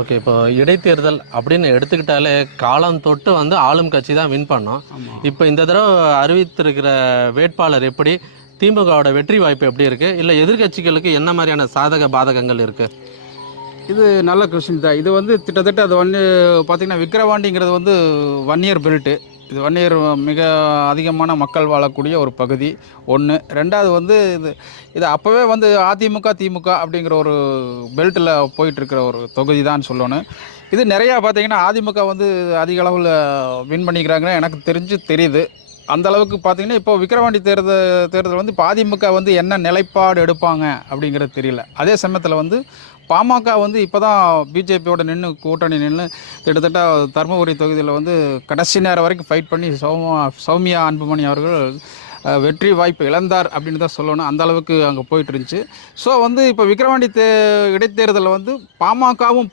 Okay. இப்போ இடைத்தேர்தல் அப்படின்னு எடுத்துக்கிட்டாலே காலம் தொட்டு வந்து ஆளும் கட்சி தான் வின் பண்ணோம். இப்போ இந்த தடவை அறிவித்திருக்கிற வேட்பாளர் எப்படி, திமுகவோட வெற்றி வாய்ப்பு எப்படி இருக்கு, இல்லை எதிர்கட்சிகளுக்கு என்ன மாதிரியான சாதக பாதகங்கள் இருக்கு? இது நல்ல கொஸ்டின் தான். இது வந்து கிட்டத்தட்ட அது வந்து பார்த்திங்கன்னா விக்கிரவாண்டிங்கிறது வந்து வன்னியர் பெல்ட்டு. இது வன்னியர் மிக அதிகமான மக்கள் வாழக்கூடிய ஒரு பகுதி ஒன்று. ரெண்டாவது வந்து இது அப்போவே வந்து அதிமுக திமுக அப்படிங்கிற ஒரு பெல்ட்டில் போயிட்டுருக்கிற ஒரு தொகுதி தான் சொல்லணும். இது நிறையா பார்த்திங்கன்னா அதிமுக வந்து அதிக அளவில் வின் பண்ணிக்கிறாங்கன்னு எனக்கு தெரியுது. அந்த அளவுக்கு பார்த்திங்கன்னா இப்போ விக்கிரவாண்டி தேர்தல் வந்து இப்போ அதிமுக வந்து என்ன நிலைப்பாடு எடுப்பாங்க அப்படிங்கிறது தெரியல. அதே சமயத்தில் வந்து பாமக வந்து இப்போ தான் பிஜேபியோட கூட்டணி நின்று கிட்டத்தட்ட தருமபுரி தொகுதியில் வந்து கடைசி நேரம் வரைக்கும் ஃபைட் பண்ணி சௌமியா அன்புமணி அவர்கள் வெற்றி வாய்ப்பு இழந்தார் அப்படின்னு தான் சொல்லணும். அந்த அளவுக்கு அங்கே போயிட்டு இருந்துச்சு. ஸோ வந்து இப்போ விக்கிரவாண்டி இடைத்தேர்தலில் வந்து பாமகவும்